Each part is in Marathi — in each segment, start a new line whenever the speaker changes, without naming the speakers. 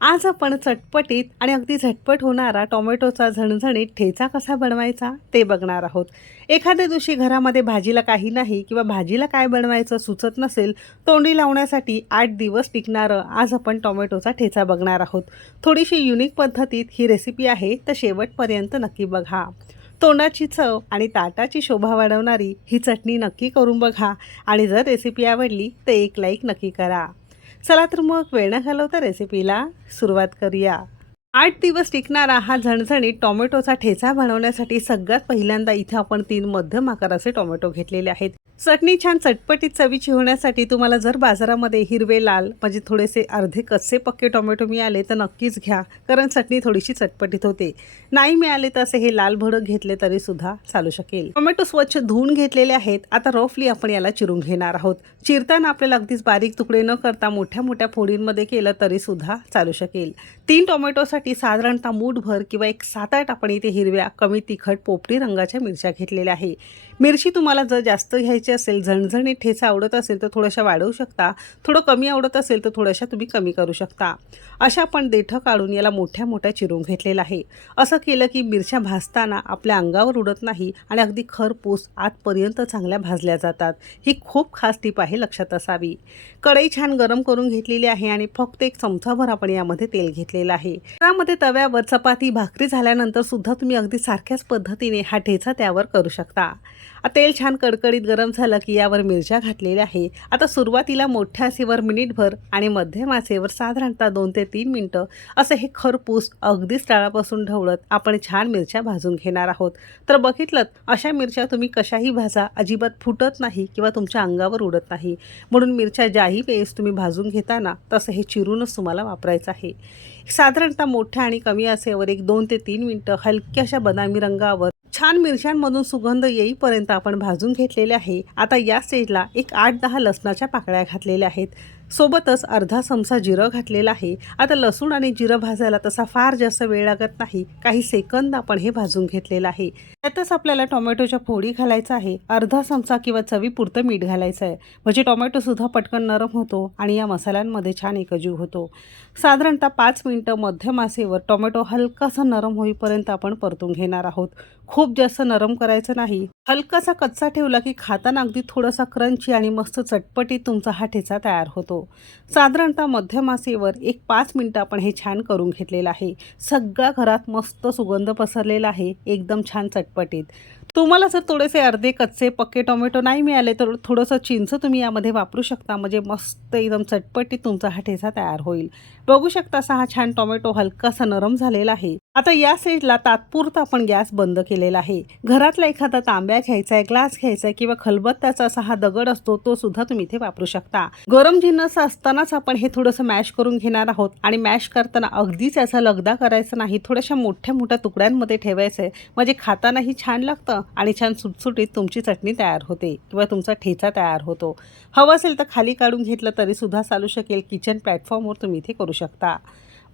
आज आपण चटपटीत आणि अगदी झटपट होणारा टोमॅटोचा झणझणीत ठेचा कसा बनवायचा ते बघणार आहोत. एखाद्या दिवशी घरामध्ये भाजीला काही नाही किंवा भाजीला काय बनवायचं सुचत नसेल तोंडी लावण्यासाठी आठ दिवस टिकणारं आज आपण टोमॅटोचा ठेचा बघणार आहोत. थोडीशी युनिक पद्धतीत ही रेसिपी आहे तर शेवटपर्यंत नक्की बघा. तोंडाची चव आणि ताटाची शोभा वाढवणारी ही चटणी नक्की करून बघा आणि जर रेसिपी आवडली तर एक लाईक नक्की करा. चला तर मग वेळ न घालवता रेसिपीला सुरुवात करूया. आठ दिवस टिकणारा हा झणझणीत टोमॅटोचा ठेचा बनवण्यासाठी सगळ्यात पहिल्यांदा इथे आपण तीन मध्यम आकाराचे टोमॅटो घेतलेले आहेत. चटणी छान चटपटीत चवीची होण्यासाठी तुम्हाला जर बाजारामध्ये हिरवे लाल म्हणजे थोडेसे अर्धे कच्चे पक्के टोमॅटो मिळाले तर नक्कीच घ्या कारण चटणी थोडीशी चटपटीत होते. नाही मिळाले तर असे हे लाल भडक घेतले तरी सुद्धा चालू शकेल. टोमॅटो स्वच्छ धुवून घेतलेले आहेत. आता रफली आपण याला चिरून घेणार आहोत. चिरताना आपल्याला अगदीच बारीक तुकडे न करता मोठ्या मोठ्या फोडींमध्ये केलं तरी सुद्धा चालू शकेल. तीन टोमॅटोसाठी साधारणतः मूठभर किंवा एक सात आठ आपण इथे हिरव्या कमी तिखट पोपटी रंगाच्या मिरच्या घेतलेल्या आहे. मिरची तुम्हाला जर जास्त घ्यायची असेल झणझणीत ठेचा आवडत असेल तर थोड्याशा वाढवू शकता. थोडं कमी आवडत असेल तर थोड्याशा तुम्ही कमी करू शकता. अशा आपण देठं काढून याला मोठ्या मोठ्या चिरून घेतलेलं आहे. असं केलं की मिरच्या भाजताना आपल्या अंगावर उडत नाही आणि अगदी खरपूस आतपर्यंत चांगल्या भाजल्या जातात. ही खूप खास टीप आहे लक्षात असावी. कढई छान गरम करून घेतलेली आहे आणि फक्त एक चमचाभर आपण यामध्ये तेल घेतलेलं आहे. त्यामध्ये तव्यावर चपाती भाकरी झाल्यानंतर सुद्धा तुम्ही अगदी सारख्याच पद्धतीने हा ठेचा त्यावर करू शकता. तेल छान कडकडीत गरम झालं की यावर मिरच्या घातलेल्या आहे. आता सुरुवातीला मोठ्या आसेवर मिनिटभर आणि मध्यम आसेवर साधारणतः दोन ते तीन मिनटं असं हे खरपूस अगदीच तळापासून ढवळत आपण छान मिरच्या भाजून घेणार आहोत. तर बघितलं अशा मिरच्या तुम्ही कशाही भाजा अजिबात फुटत नाही किंवा तुमच्या अंगावर उडत नाही. म्हणून मिरच्या ज्याही वेळेस तुम्ही भाजून घेताना तसं हे चिरूनच तुम्हाला वापरायचं आहे. साधारणतः मोठ्या आणि कमी आसेवर एक दोन ते तीन मिनटं हलक्याशा बदामी रंगावर छान मिरच्यांमधून सुगंध येईपर्यंत आपण भाजून घेतलेले आहे. आता या स्टेजला एक आठ दहा लसणाच्या पाकळ्या घातलेल्या आहेत. सोबतच अर्धा चमचा जिरं घातलेला आहे. आता लसूण आणि जिरं भाजायला तसा फार जास्त वेळ लागत नाही. काही सेकंद आपण हे भाजून घेतलेलं आहे. त्यातच आपल्याला टोमॅटोच्या फोडी घालायचा आहे. अर्धा चमचा किंवा चवीपुरतं मीठ घालायचं आहे. म्हणजे टोमॅटोसुद्धा पटकन नरम होतो आणि या मसाल्यांमध्ये छान एकजीव होतो. साधारणतः पाच मिनटं मध्यम आसेवर टोमॅटो हलकासा नरम होईपर्यंत आपण परतून घेणार आहोत. खूप जास्त नरम करायचं नाही. हलकासा कच्चा ठेवला की खाताना अगदी थोडासा क्रंची आणि मस्त चटपटीत तुमचा हा ठेचा तयार होतो. साधारणतः मध्यम आसेवर एक पाच मिनटं आपण हे छान करून घेतलेलं आहे. सगळ्या घरात मस्त सुगंध पसरलेला आहे. एकदम छान चटपटीत. तुम्हाला जर थोडेसे अर्धे कच्चे पक्के टोमॅटो नाही मिळाले तर थोडंसं चिंच तुम्ही यामध्ये वापरू शकता. म्हणजे मस्त एकदम चटपटीत तुमचा हा ठेचा तयार होईल. बघू शकता असा हा छान टोमॅटो हलकासा नरम झालेला आहे. आता या स्टेजला तात्पुरता आपण गॅस बंद केलेला आहे. घरातला एखादा तांब्या घ्यायचा आहे ग्लास घ्यायचा आहे किंवा खलबत्त्याचा असा हा दगड असतो तो सुद्धा तुम्ही इथे वापरू शकता. गरम जिन्नस असतानाच आपण हे थोडंसं मॅश करून घेणार आहोत आणि मॅश करताना अगदीच याचा लगदा करायचा नाही. थोड्याशा मोठ्या मोठ्या तुकड्यांमध्ये ठेवायचं आहे म्हणजे खातानाही छान लागतं. आणि छान सुटसुटीत तुमची चटणी तयार होते किंवा तुमचा ठेचा तयार होतो. हवं असेल तर खाली काढून घेतलं तरी सुद्धा चालू शकेल. किचन प्लॅटफॉर्मवर तुम्ही इथे करू शकता.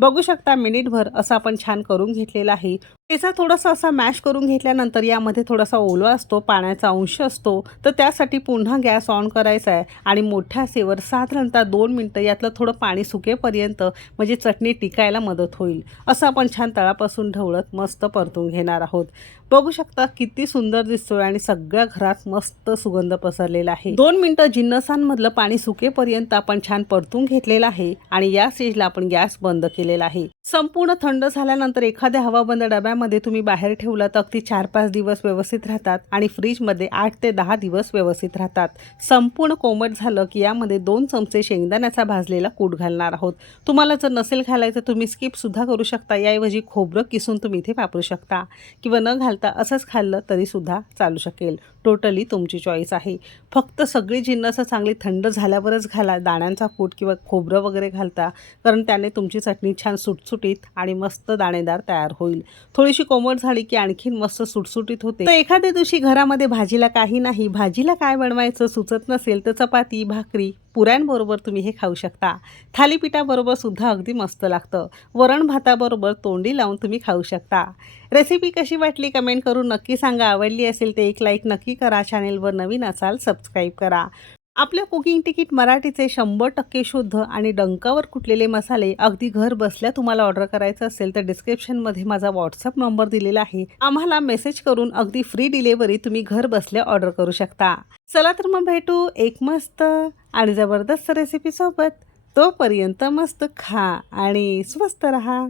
बघू शकता मिनिटभर असं आपण छान करून घेतलेला आहे. त्याचा थोडासा असा मॅश करून घेतल्यानंतर यामध्ये थोडासा ओला असतो पाण्याचा अंश असतो. तर त्यासाठी पुन्हा गॅस ऑन करायचा आहे आणि मोठ्या सेवर साधारणतः दोन मिनटं यातलं थोडं पाणी सुकेपर्यंत म्हणजे चटणी टिकायला मदत होईल. असं आपण छान तळापासून ढवळत मस्त परतून घेणार आहोत. बघू शकता किती सुंदर दिसतोय आणि सगळ्या घरात मस्त सुगंध पसरलेला आहे. दोन मिनटं जिन्नसांमधलं पाणी सुकेपर्यंत आपण छान परतून घेतलेलं आहे आणि या स्टेजला आपण गॅस बंद केलेला आहे. संपूर्ण थंड झाल्यानंतर एखाद्या हवाबंद डब्यामध्ये तुम्ही बाहेर ठेवला तर अगदी चार पाच दिवस व्यवस्थित राहतात आणि फ्रीजमध्ये आठ ते दहा दिवस व्यवस्थित राहतात. संपूर्ण कोमट झालं की यामध्ये दोन चमचे शेंगदाण्याचा भाजलेला कूट घालणार आहोत. तुम्हाला जर नसेल घालायचं तुम्ही स्किपसुद्धा करू शकता. याऐवजी खोबरं किसून तुम्ही इथे वापरू शकता. किंवा न घालता असंच खाल्लं तरीसुद्धा चालू शकेल. टोटली तुमची चॉईस आहे. फक्त सगळी जिन्नसं चांगली थंड झाल्यावरच घाला. दाण्यांचा कूट किंवा खोबरं वगैरे घालता. कारण त्याने तुमची चटणी छान सुटसुटीत आणि मस्त दाणेदार तयार होईल. थोडीशी कोमट झाली की आणखीन मस्त सुटसुटीत होते. तर एखाद्या दिवशी घरामध्ये भाजीला काही नाही. भाजीला काय बनवायचं? सुचत नसेल तर चपाती भाकरी पुऱ्यांबरोबर तुम्ही हे खाऊ शकता. थालीपीठाबरोबर सुद्धा अगदी मस्त लागतं. वरण भाताबरोबर तोंडी लावून तुम्ही खाऊ शकता. रेसिपी कशी वाटली कमेंट करून नक्की सांगा. आवडली असेल तर एक लाईक नक्की करा. चॅनेलवर नवीन असाल सबस्क्राईब करा. आपल्या कुकिंग तिकीट मराठीचे शंभर टक्के शुद्ध आणि डंकावर कुटलेले मसाले अगदी घर बसल्या तुम्हाला ऑर्डर करायचं असेल तर डिस्क्रिप्शनमध्ये माझा व्हॉट्सअप नंबर दिलेला आहे. आम्हाला मेसेज करून अगदी फ्री डिलेवरी तुम्ही घर बसल्या ऑर्डर करू शकता. चला तर मग भेटू एक मस्त आणि जबरदस्त रेसिपीसोबत तोपर्यंत मस्त खा आणि स्वस्त रहा.